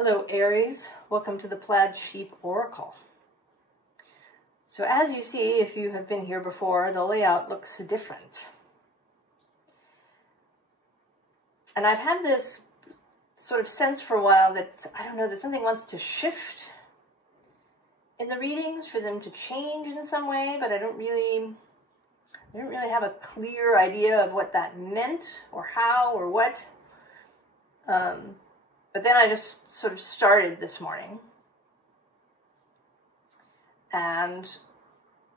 Hello Aries, welcome to the Plaid Sheep Oracle. So as you see, if you have been here before, the layout looks different. And I've had this sort of sense for a while that, I don't know, that something wants to shift in the readings, for them to change in some way, but I don't really have a clear idea of what that meant or how or what. But then I just sort of started this morning, and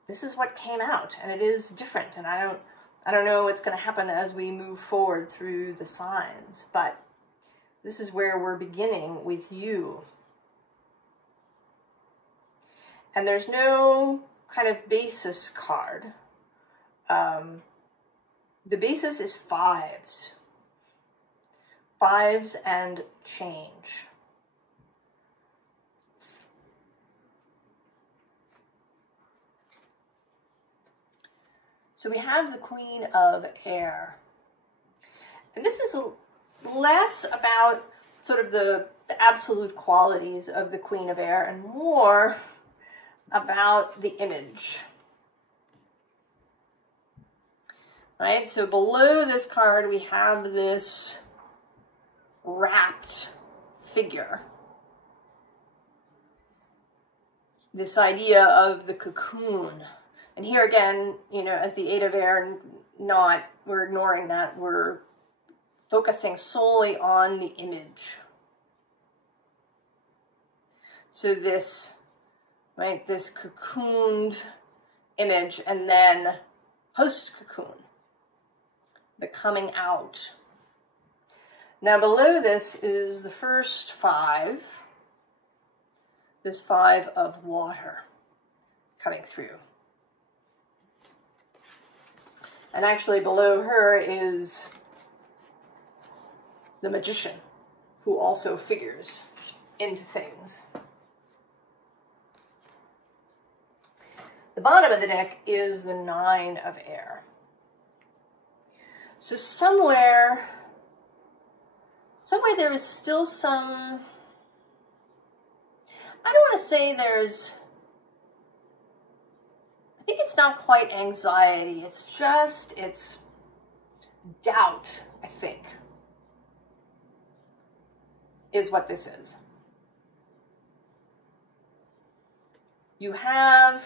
this is what came out, and it is different, and I don't know what's going to happen as we move forward through the signs, but this is where we're beginning with you. And there's no kind of basis card. The basis is fives. Fives and change. So we have the Queen of Air. And this is less about sort of the absolute qualities of the Queen of Air and more about the image. Right? So below this card we have this wrapped figure. This idea of the cocoon. And here again, you know, as the Eight of Air, we're ignoring that. We're focusing solely on the image. So this, right, this cocooned image, and then post-cocoon, the coming out. Now below this is the first five, this five of water coming through. And actually below her is the magician, who also figures into things. The bottom of the deck is the Nine of Air. So somewhere there is still some, I don't want to say there's, I think it's not quite anxiety, it's doubt, I think, is what this is. You have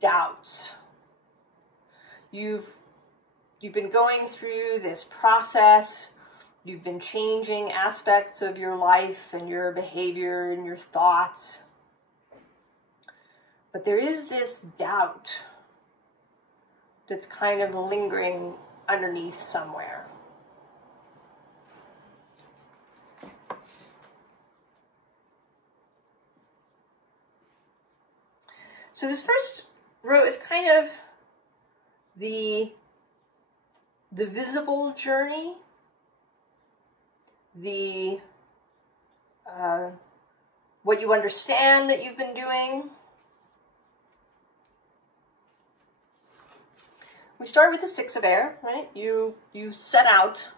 doubts. You've been going through this process. You've been changing aspects of your life and your behavior and your thoughts. But there is this doubt that's kind of lingering underneath somewhere. So this first row is kind of the visible journey, the what you understand that you've been doing. We start with the Six of Air, right? You set out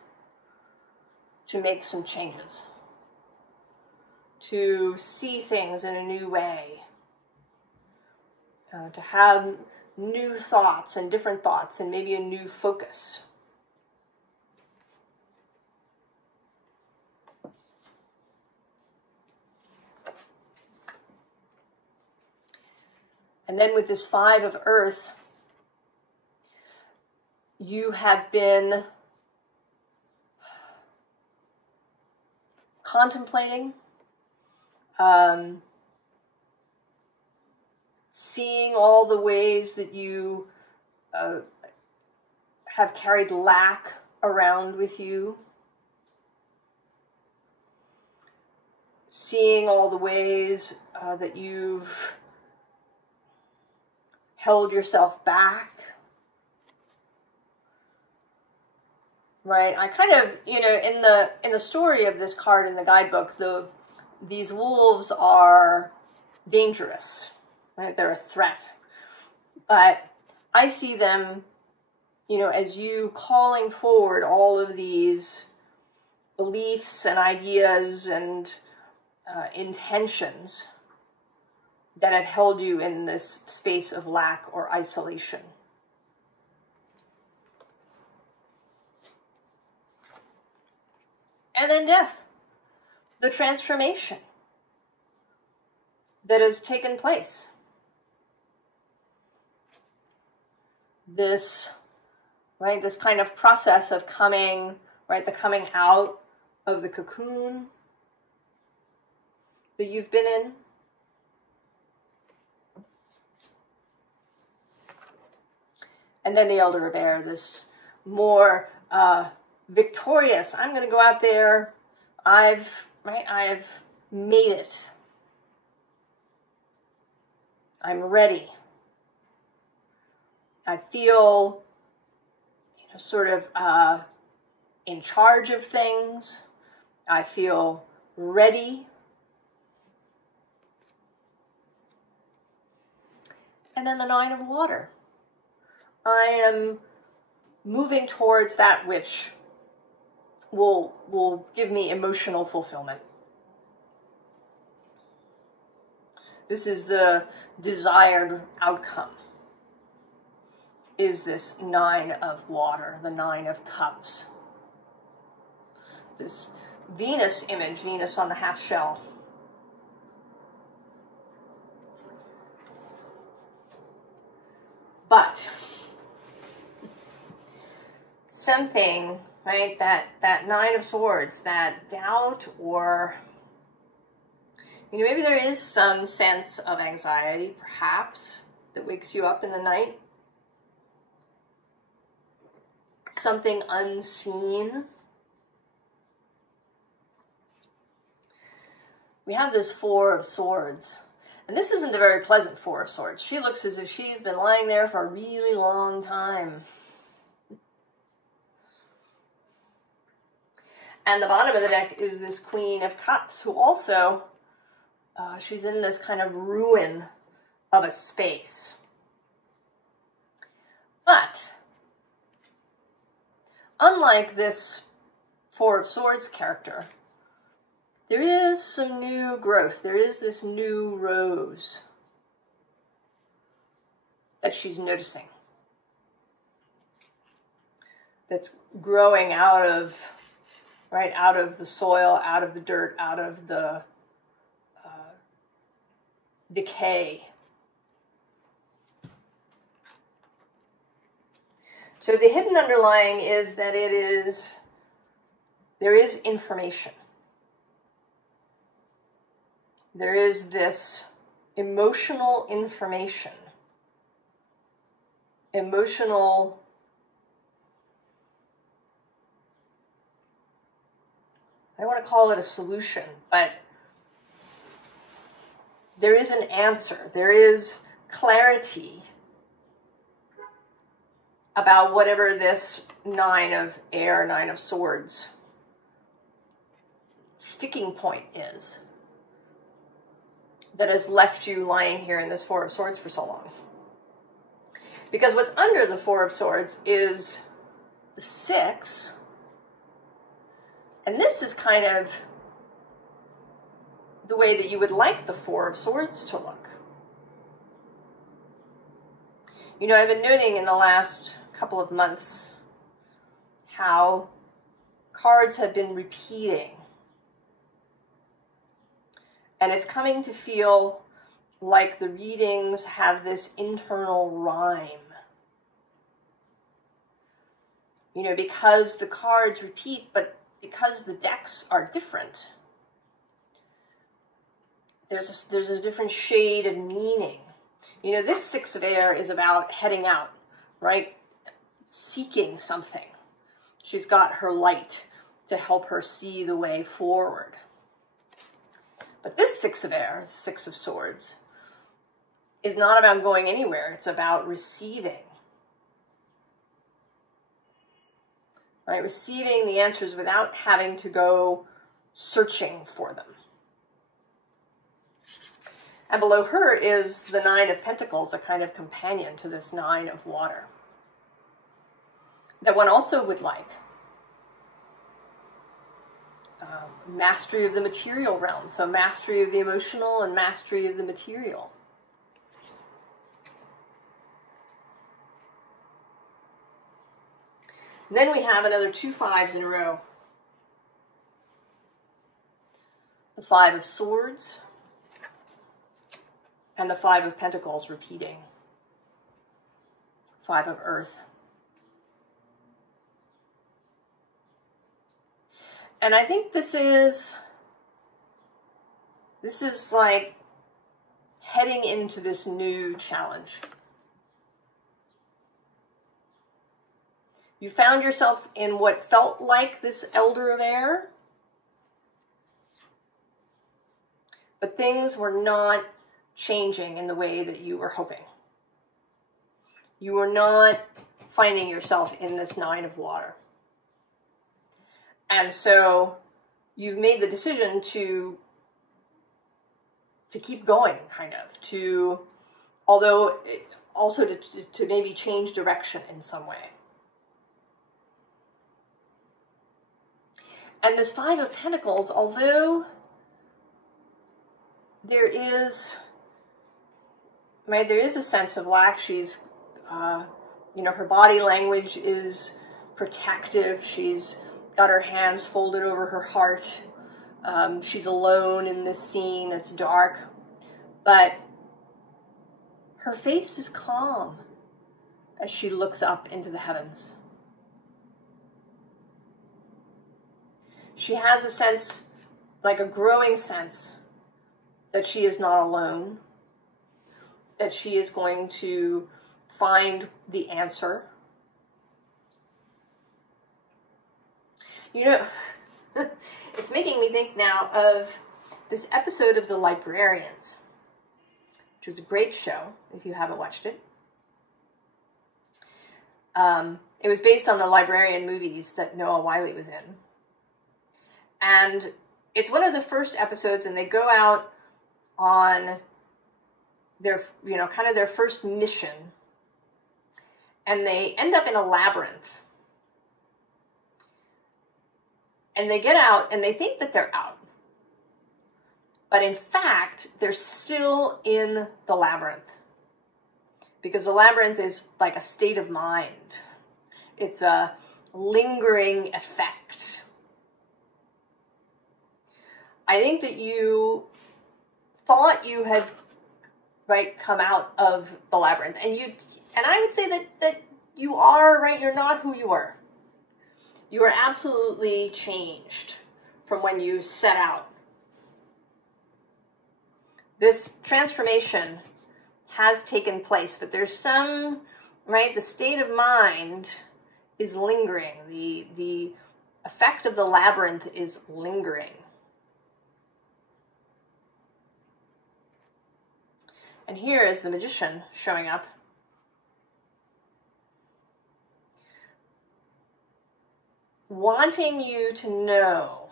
to make some changes, to see things in a new way, to have new thoughts and different thoughts and maybe a new focus. And then with this Five of Earth, you have been contemplating, seeing all the ways that you have carried lack around with you, seeing all the ways that you've held yourself back. Right, I kind of, you know, in the story of this card in the guidebook, these wolves are dangerous, right? They're a threat. But I see them, you know, as you calling forward all of these beliefs and ideas and intentions that have held you in this space of lack or isolation. And then death, the transformation that has taken place. This, right, this kind of process of coming, right, the coming out of the cocoon that you've been in. And then the elder bear, this more victorious, I'm going to go out there, I've made it. I'm ready. I feel, sort of in charge of things. I feel ready. And then the Nine of Water. I am moving towards that which will give me emotional fulfillment. This is the desired outcome, is this Nine of Water, the Nine of Cups. This Venus image, Venus on the half shell. But something, right, that Nine of Swords, that doubt, or maybe there is some sense of anxiety, perhaps, that wakes you up in the night. Something unseen. We have this Four of Swords. And this isn't a very pleasant Four of Swords. She looks as if she's been lying there for a really long time. And the bottom of the deck is this Queen of Cups, who also, she's in this kind of ruin of a space. But, unlike this Four of Swords character, there is some new growth. There is this new rose that she's noticing. That's growing out of, right, out of the soil, out of the dirt, out of the decay. So the hidden underlying is that there is information. There is this emotional information, emotional, I don't want to call it a solution, but there is an answer. There is clarity about whatever this Nine of Air, Nine of Swords sticking point is that has left you lying here in this Four of Swords for so long. Because what's under the Four of Swords is the Six, and this is kind of the way that you would like the Four of Swords to look. I've been noting in the last couple of months how cards have been repeating. And it's coming to feel like the readings have this internal rhyme. Because the cards repeat, but because the decks are different, there's a different shade of meaning. This Six of Air is about heading out, right? Seeking something. She's got her light to help her see the way forward. But this Six of Air, Six of Swords, is not about going anywhere. It's about receiving. Right? Receiving the answers without having to go searching for them. And below her is the Nine of Pentacles, a kind of companion to this Nine of Water, that one also would like. mastery of the material realm. So mastery of the emotional and mastery of the material. And then we have another 2 5s in a row. The 5 of Swords and the 5 of Pentacles repeating. 5 of Earth. And I think this is like heading into this new challenge. You found yourself in what felt like this Elder of Air, but things were not changing in the way that you were hoping. You were not finding yourself in this 9 of Water. And so you've made the decision to keep going, kind of, although also to maybe change direction in some way. And this 5 of Pentacles, although there is a sense of lack. She's, her body language is protective. She's got her hands folded over her heart. She's alone in this scene. It's dark. But her face is calm as she looks up into the heavens. She has a sense, like a growing sense, that she is not alone, that she is going to find the answer. You know, it's making me think now of this episode of The Librarians, which was a great show, if you haven't watched it. It was based on the Librarian movies that Noah Wyle was in. And it's one of the first episodes, and they go out on their, kind of their first mission. And they end up in a labyrinth. And they get out, and they think that they're out. But in fact, they're still in the labyrinth. Because the labyrinth is like a state of mind. It's a lingering effect. I think that you thought you had, come out of the labyrinth. And I would say that you are, you're not who you were. You are absolutely changed from when you set out. This transformation has taken place, but there's some, the state of mind is lingering. The effect of the labyrinth is lingering. And here is the Magician showing up. Wanting you to know.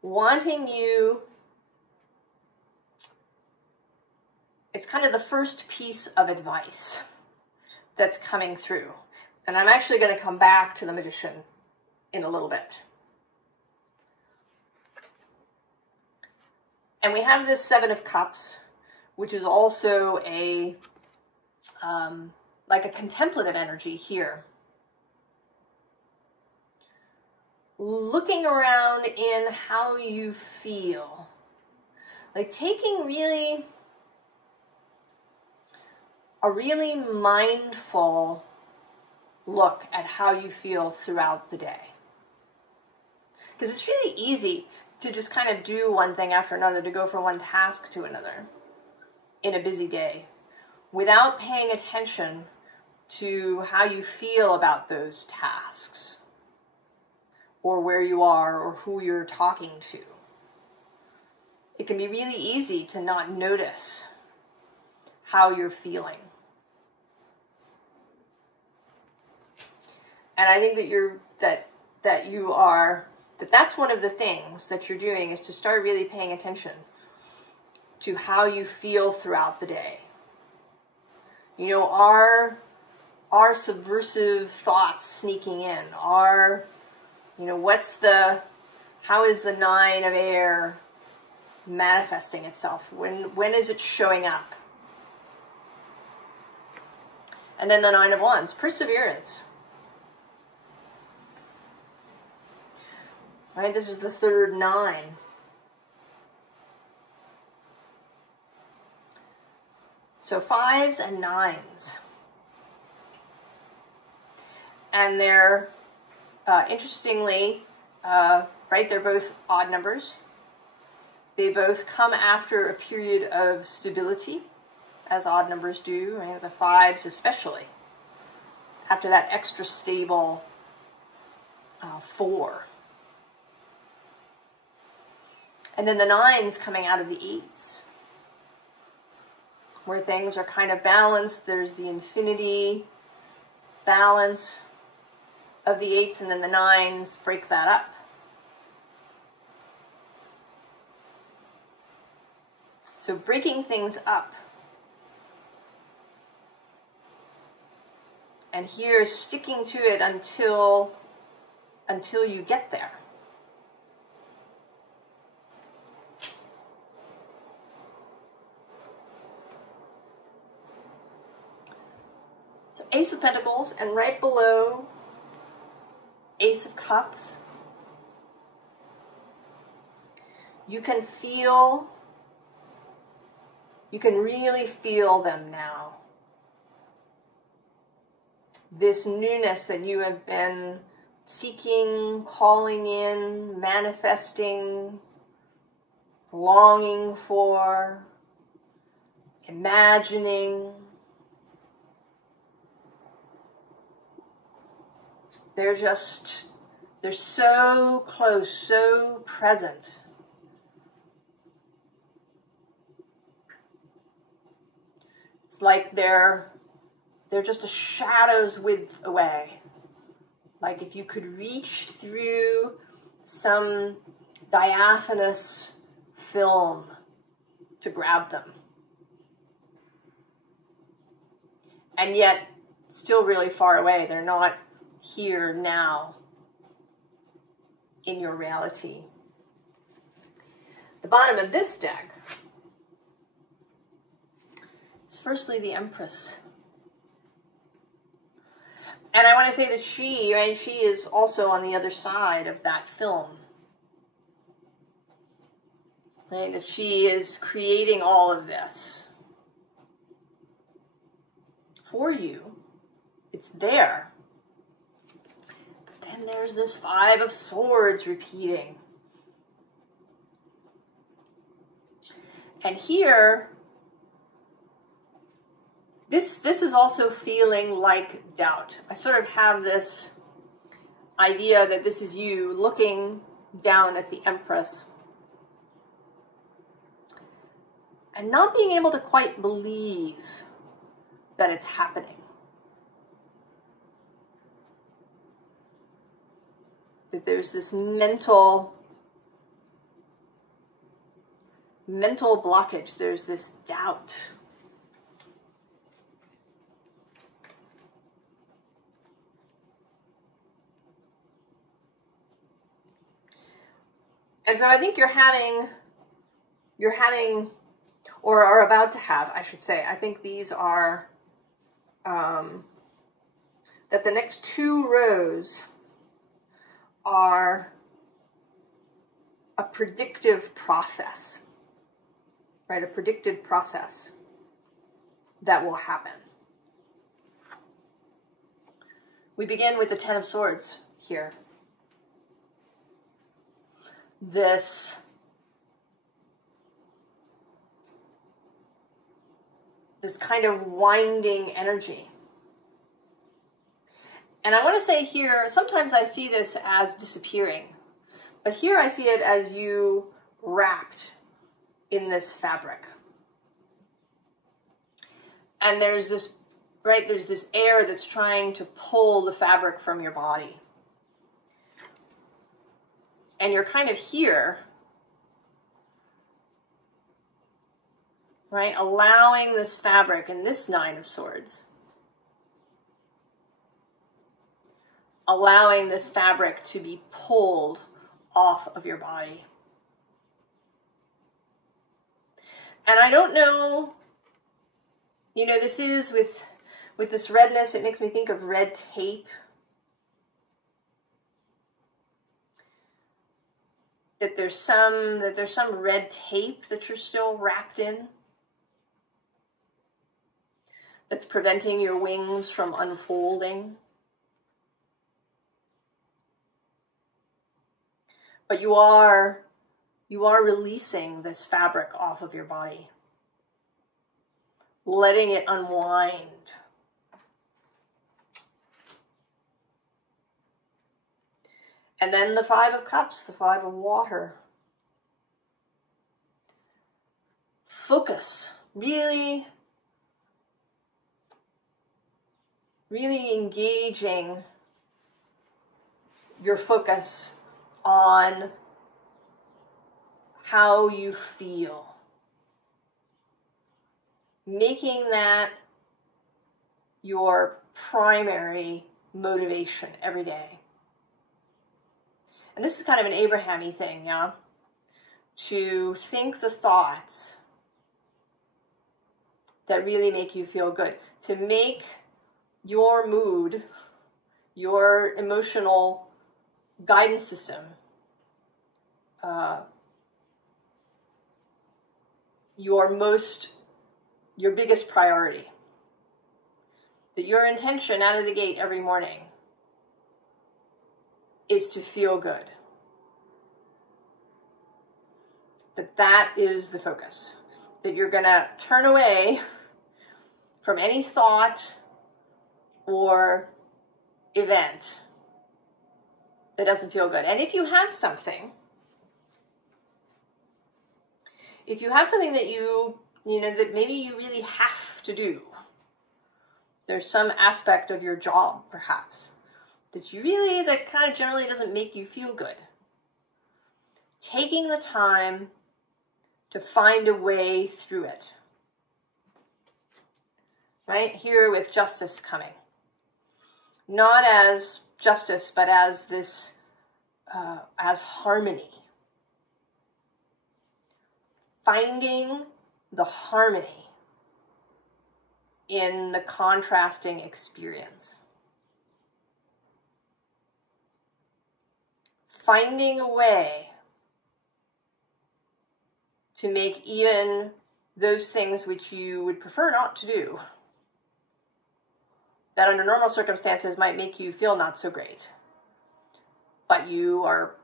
Wanting you. It's kind of the first piece of advice that's coming through. And I'm actually going to come back to the Magician in a little bit. And we have this 7 of Cups, which is also a, like a contemplative energy here. Looking around in how you feel. Like taking a really mindful look at how you feel throughout the day. Because it's really easy to just kind of do one thing after another, to go from one task to another in a busy day without paying attention to how you feel about those tasks or where you are or who you're talking to. It can be really easy to not notice how you're feeling. And I think that that's one of the things that you're doing, is to start really paying attention to how you feel throughout the day. Are subversive thoughts sneaking in? Are, You know, how is the Nine of Air manifesting itself? When is it showing up? And then the Nine of Wands, perseverance. Right, this is the third 9. So 5s and 9s. And they're, interestingly, right, they're both odd numbers. They both come after a period of stability, as odd numbers do, right? The 5s especially, after that extra stable 4. And then the 9s coming out of the 8s, where things are kind of balanced. There's the infinity balance of the 8s, and then the 9s break that up. So breaking things up. And here sticking to it until you get there. So Ace of Pentacles, and right below Ace of Cups, you can really feel them now. This newness that you have been seeking, calling in, manifesting, longing for, imagining. They're so close, so present. It's like they're just a shadow's width away. Like if you could reach through some diaphanous film to grab them. And yet, still really far away. They're not here now in your reality. The bottom of this deck is firstly the Empress. And I want to say that she is also on the other side of that film. Right? That she is creating all of this for you. It's there. But then there's this 5 of Swords repeating. And here, this is also feeling like doubt. I sort of have this idea that this is you looking down at the Empress and not being able to quite believe that it's happening. That there's this mental blockage. There's this doubt. And so I think you're having, or are about to have, I should say, I think these are, that the next 2 rows are a predictive process, right? A predicted process that will happen. We begin with the 10 of Swords here. This kind of winding energy. And I want to say here, sometimes I see this as disappearing, but here I see it as you wrapped in this fabric. And there's this, right, there's this air that's trying to pull the fabric from your body. And you're kind of here, right, allowing this fabric and this 9 of Swords, allowing this fabric to be pulled off of your body. And I don't know, you know, this is with this redness, it makes me think of red tape. That there's some red tape that you're still wrapped in, that's preventing your wings from unfolding. But you are releasing this fabric off of your body, letting it unwind. And then the Five of Cups, the Five of Water. Focus, really engaging your focus on how you feel. Making that your primary motivation every day. And this is kind of an Abraham-y thing, yeah? To think the thoughts that really make you feel good. To make your mood, your emotional guidance system, your biggest priority. That your intention out of the gate every morning is to feel good. That is the focus. That you're gonna turn away from any thought or event that doesn't feel good. And if you have something that you know, that maybe you really have to do, there's some aspect of your job, perhaps, that kind of generally doesn't make you feel good. Taking the time to find a way through it. Right? Here with justice coming. Not as justice, but as this, as harmony. Finding the harmony in the contrasting experience. Finding a way to make even those things which you would prefer not to do, that under normal circumstances might make you feel not so great, but you are,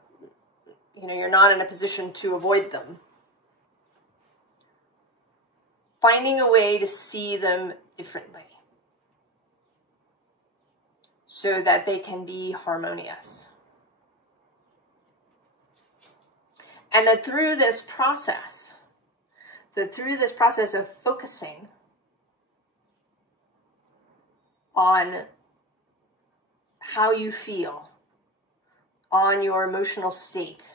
you know, you're not in a position to avoid them. Finding a way to see them differently so that they can be harmonious. And that through this process of focusing on how you feel, on your emotional state,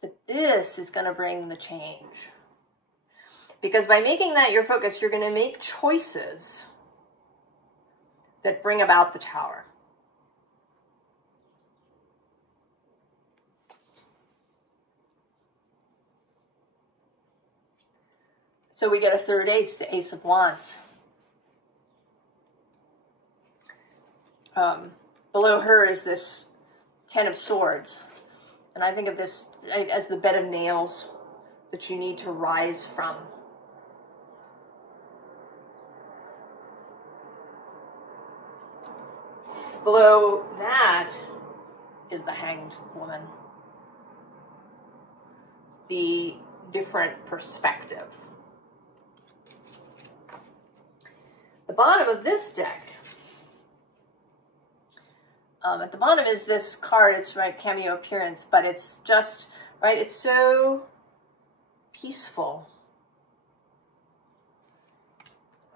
that this is going to bring the change. Because by making that your focus, you're going to make choices that bring about the Tower. So we get a third ace, the Ace of Wands. Below her is this Ten of Swords. And I think of this as the bed of nails that you need to rise from. Below that is the Hanged Woman. The different perspective. The bottom of this deck, at the bottom is this card. It's right, cameo appearance, but it's just, right, it's so peaceful.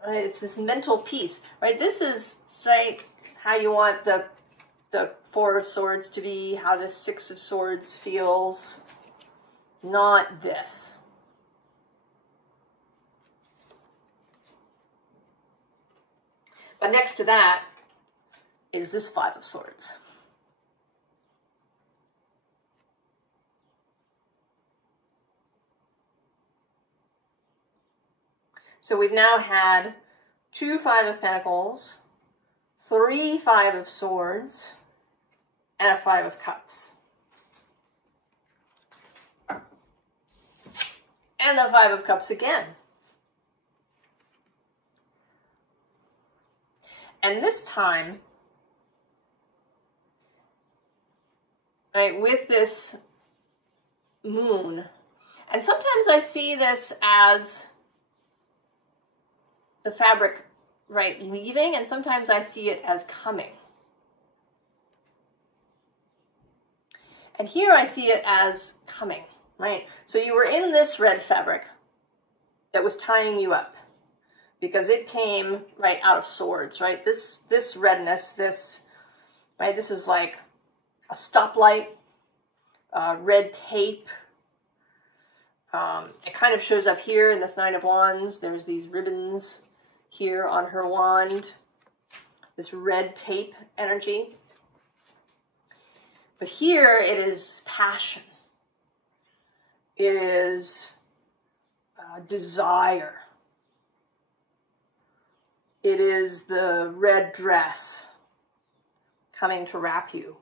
Right, it's this mental peace, right? This is like how you want the Four of Swords to be, how the Six of Swords feels, not this. But next to that is this Five of Swords. So we've now had 2 Five of Pentacles, 3 Five of Swords, and a 5 of Cups. And the 5 of Cups again. And this time, right, with this moon, and sometimes I see this as the fabric, right, leaving, and sometimes I see it as coming. And here I see it as coming, right? So you were in this red fabric that was tying you up because it came right out of Swords, right? This redness, this, right, this is like a stoplight, red tape. It kind of shows up here in this Nine of Wands. There's these ribbons here on her wand, this red tape energy. But here it is passion. It is desire. It is the red dress coming to wrap you.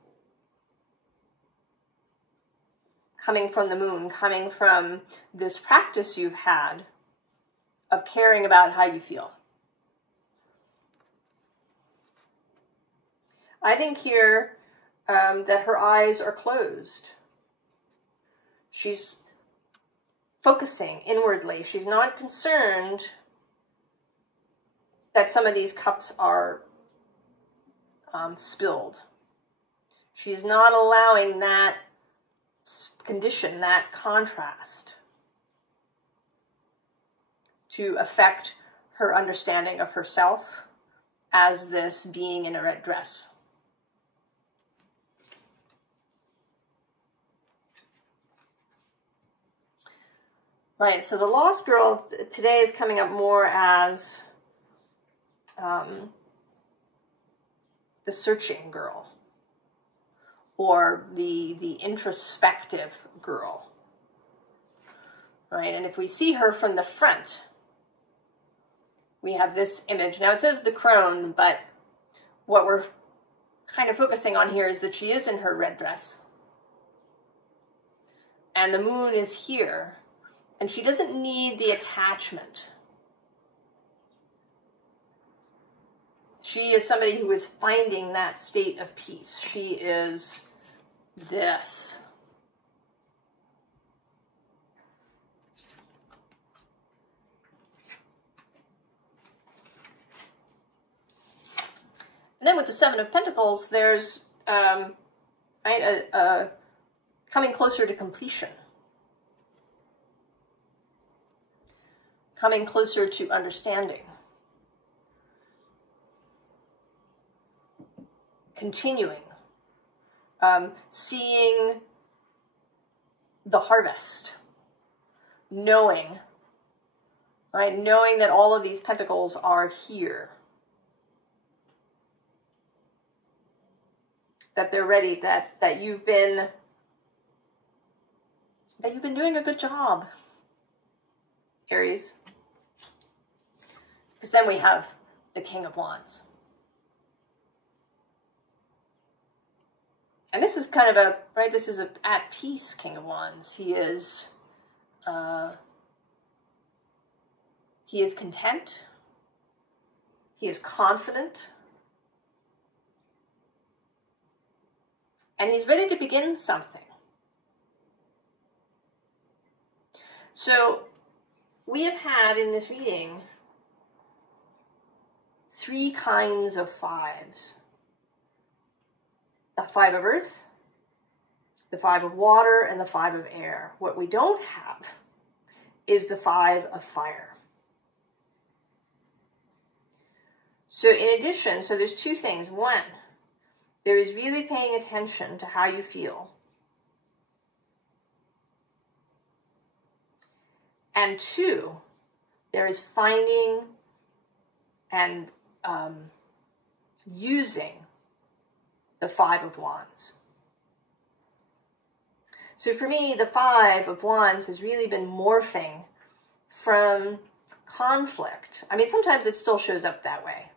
Coming from the moon, coming from this practice you've had of caring about how you feel. I think here that her eyes are closed. She's focusing inwardly. She's not concerned that some of these cups are spilled. She's not allowing that condition, that contrast, to affect her understanding of herself as this being in a red dress. Right, so the Lost Girl today is coming up more as the searching girl, or the introspective girl, right? And if we see her from the front, we have this image. Now it says the crone, but what we're kind of focusing on here is that she is in her red dress. And the moon is here, and she doesn't need the attachment. She is somebody who is finding that state of peace. She is this. And then with the Seven of Pentacles, there's coming closer to completion. Coming closer to understanding. Continuing. Seeing the harvest. Knowing. Right? Knowing that all of these pentacles are here. That they're ready, that you've been doing a good job, Aries. Because then we have the King of Wands. And this is kind of this is a at peace King of Wands. He is content. He is confident. And he's ready to begin something. So we have had in this reading 3 kinds of fives. The 5 of earth, the 5 of water, and the 5 of air. What we don't have is the 5 of fire. So in addition, so there's 2 things. 1, there is really paying attention to how you feel. And 2, there is finding and using the Five of Wands. So for me, the Five of Wands has really been morphing from conflict. I mean, sometimes it still shows up that way,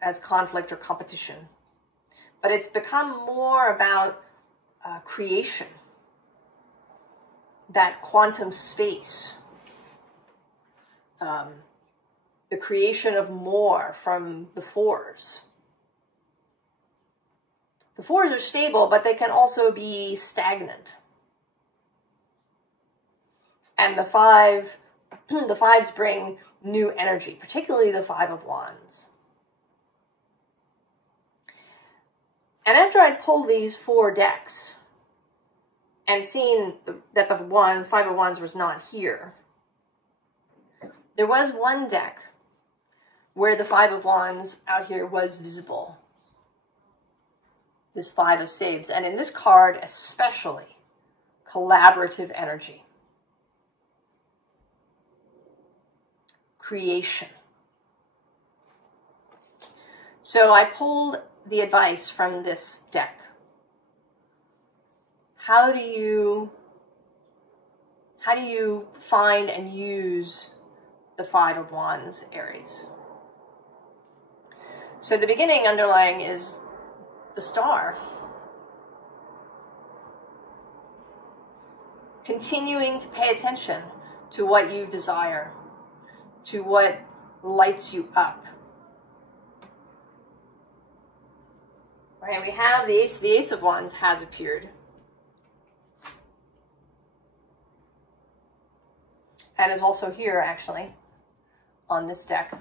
as conflict or competition. But it's become more about creation, that quantum space, the creation of more from the fours. The fours are stable, but they can also be stagnant. And the fives bring new energy, particularly the Five of Wands. And after I'd pulled these 4 decks and seen that the Five of Wands was not here, there was one deck where the Five of Wands out here was visible. This Five of Spades, and in this card especially, collaborative energy, creation. So I pulled the advice from this deck. How do you find and use the Five of Wands, Aries? So the beginning underlying is the Star. Continuing to pay attention to what you desire, to what lights you up. Right, we have the Ace of Wands has appeared. And is also here, actually, on this deck.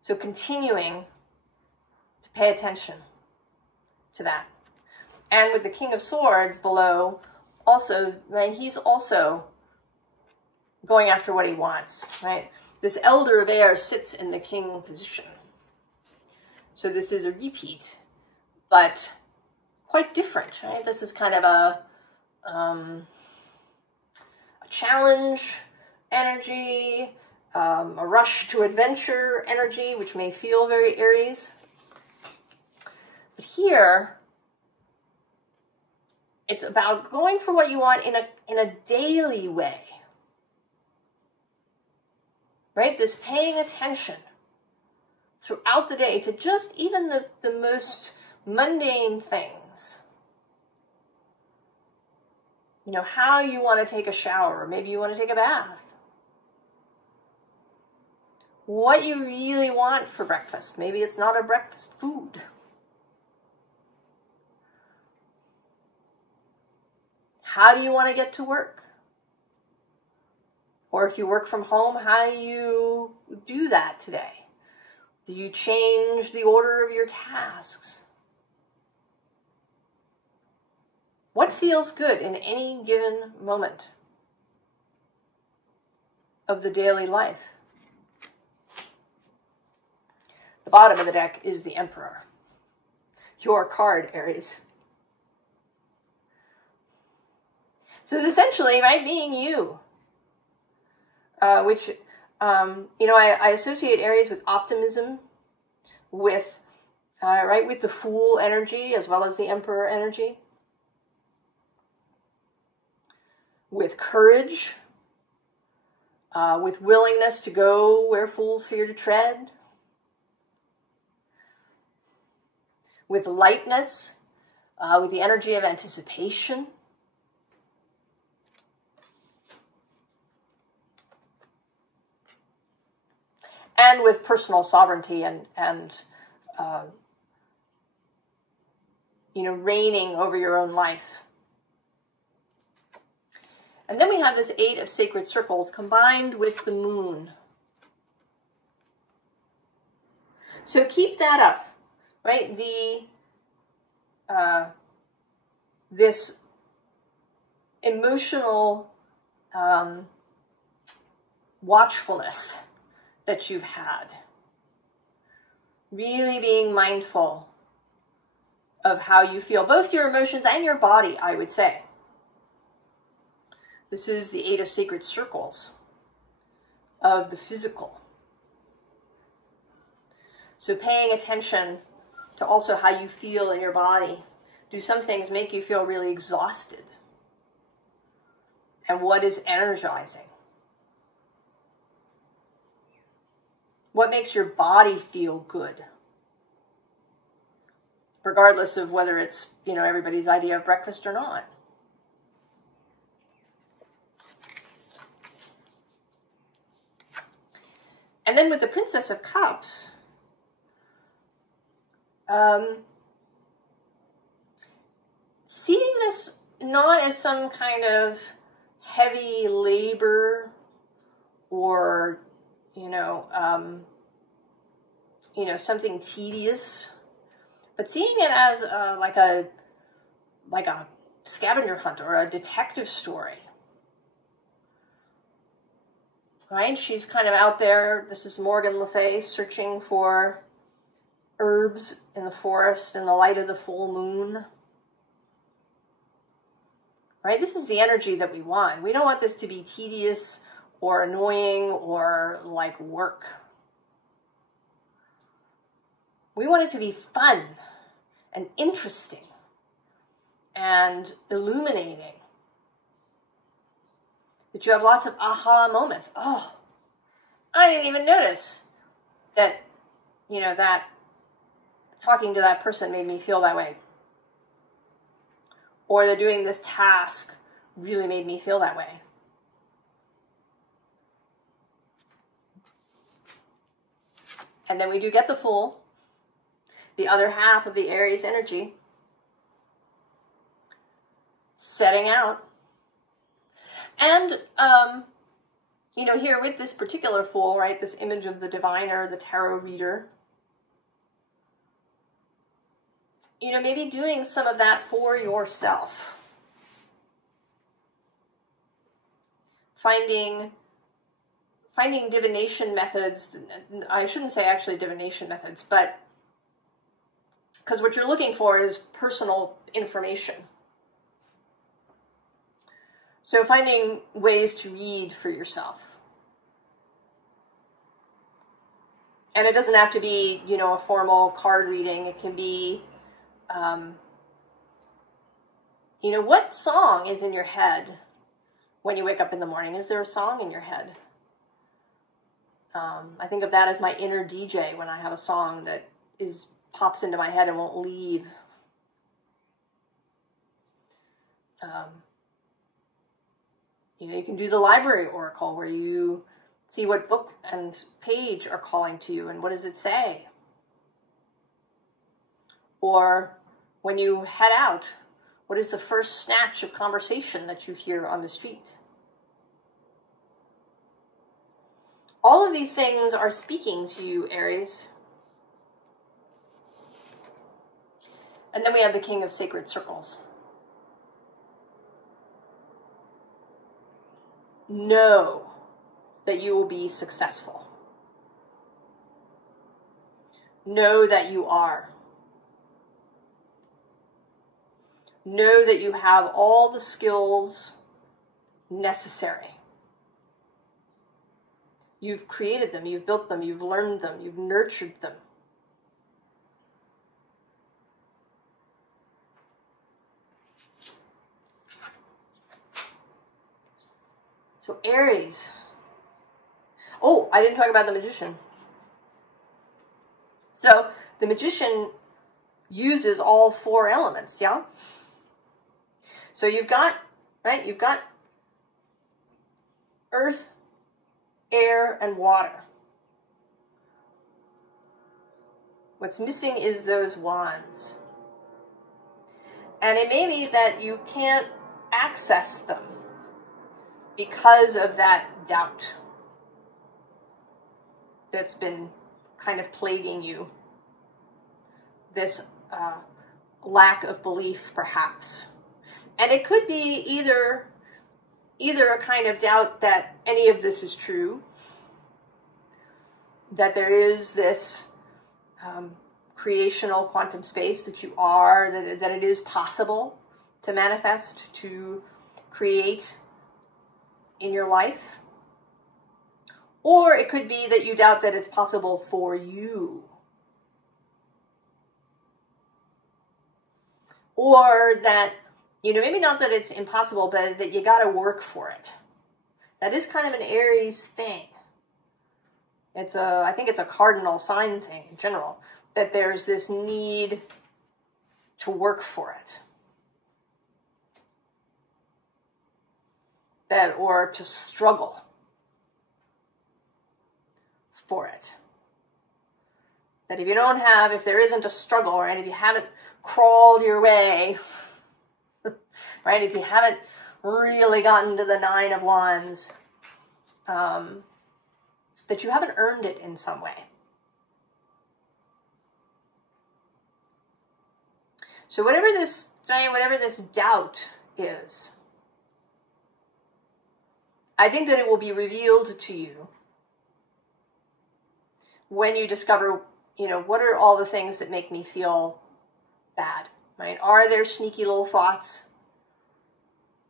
So continuing to pay attention to that. And with the King of Swords below, also, right, he's also going after what he wants, right? This Elder of Air sits in the King position. So this is a repeat, but quite different, right? This is kind of a challenge energy, a rush to adventure energy, which may feel very Aries. But here, it's about going for what you want in a daily way. Right? This paying attention throughout the day to just even the most mundane things. You know, how you want to take a shower, maybe you want to take a bath. What you really want for breakfast. Maybe it's not a breakfast food. How do you want to get to work? Or if you work from home, how do you do that today? Do you change the order of your tasks? What feels good in any given moment of the daily life? The bottom of the deck is the Emperor. Your card, Aries. So it's essentially, right, being you. Which, you know, I associate Aries with optimism, with, right, with the Fool energy as well as the Emperor energy. With courage, with willingness to go where fools fear to tread. With lightness, with the energy of anticipation. And with personal sovereignty and you know, reigning over your own life. And then we have this 8 of Sacred Circles combined with the Moon. So keep that up, right? This emotional watchfulness that you've had. Really being mindful of how you feel, both your emotions and your body, I would say. This is the Eight of Sacred Circles of the physical. So paying attention to also how you feel in your body. Do some things make you feel really exhausted? And what is energizing? What makes your body feel good? Regardless of whether it's, you know, everybody's idea of breakfast or not. And then with the Princess of Cups, seeing this not as some kind of heavy labor or, something tedious, but seeing it as like a scavenger hunt or a detective story. Right? She's kind of out there. This is Morgan Le Fay searching for herbs in the forest in the light of the full moon. Right? This is the energy that we want. We don't want this to be tedious or annoying or like work. We want it to be fun and interesting and illuminating. That you have lots of aha moments. Oh, I didn't even notice that, that talking to that person made me feel that way. Or that doing this task really made me feel that way. And then we do get the Fool, the other half of the Aries energy, setting out. And, here with this particular Fool, right, this image of the diviner, the tarot reader, maybe doing some of that for yourself. Finding divination methods. I shouldn't say actually divination methods, but because what you're looking for is personal information. So finding ways to read for yourself. And it doesn't have to be, a formal card reading. It can be, what song is in your head when you wake up in the morning? Is there a song in your head? I think of that as my inner DJ when I have a song that pops into my head and won't leave. You can do the library oracle where you see what book and page are calling to you and what does it say. Or when you head out, what is the first snatch of conversation that you hear on the street? All of these things are speaking to you, Aries. And then we have the King of Sacred Circles. Know that you will be successful. Know that you are. Know that you have all the skills necessary. You've created them, you've built them, you've learned them, you've nurtured them. So Aries. Oh, I didn't talk about the Magician. So the Magician uses all four elements, yeah? So you've got earth, air, and water. What's missing is those wands. And it may be that you can't access them because of that doubt that's been kind of plaguing you. This lack of belief, perhaps. And it could be either a kind of doubt that any of this is true, that there is this creational quantum space that you are, that it is possible to manifest, to create in your life. Or it could be that you doubt that it's possible for you. Or that, you know, maybe not that it's impossible, but that you got to work for it. That is kind of an Aries thing. I think it's a cardinal sign thing in general, that there's this need to work for it. Or to struggle for it. That if there isn't a struggle, right, if you haven't crawled your way, right, if you haven't really gotten to the 9 of Wands, that you haven't earned it in some way. So whatever this doubt is, I think that it will be revealed to you when you discover, you know, what are all the things that make me feel bad, right? Are there sneaky little thoughts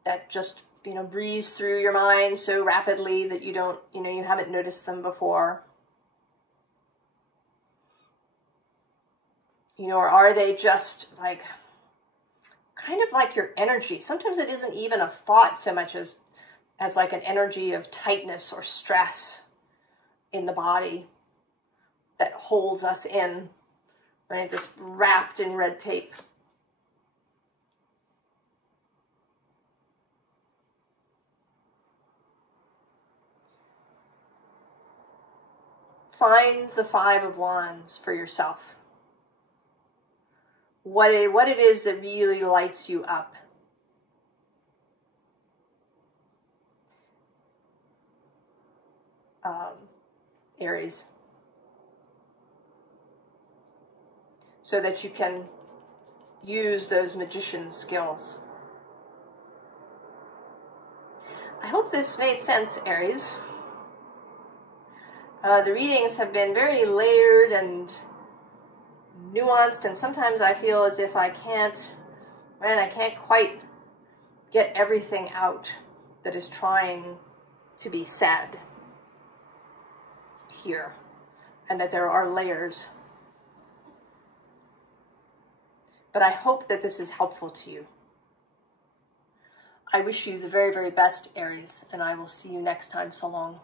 that just, you know, breeze through your mind so rapidly that you don't, you know, you haven't noticed them before? You know, or are they just like, kind of like your energy? Sometimes it isn't even a thought so much as like an energy of tightness or stress in the body that holds us in, right? Just wrapped in red tape. Find the 5 of Wands for yourself. What it is that really lights you up. Aries. So that you can use those magician skills. I hope this made sense, Aries. The readings have been very layered and nuanced, and sometimes I feel as if I can't quite get everything out that is trying to be said here, and that there are layers. But I hope that this is helpful to you. I wish you the very, very best, Aries, and I will see you next time. So long.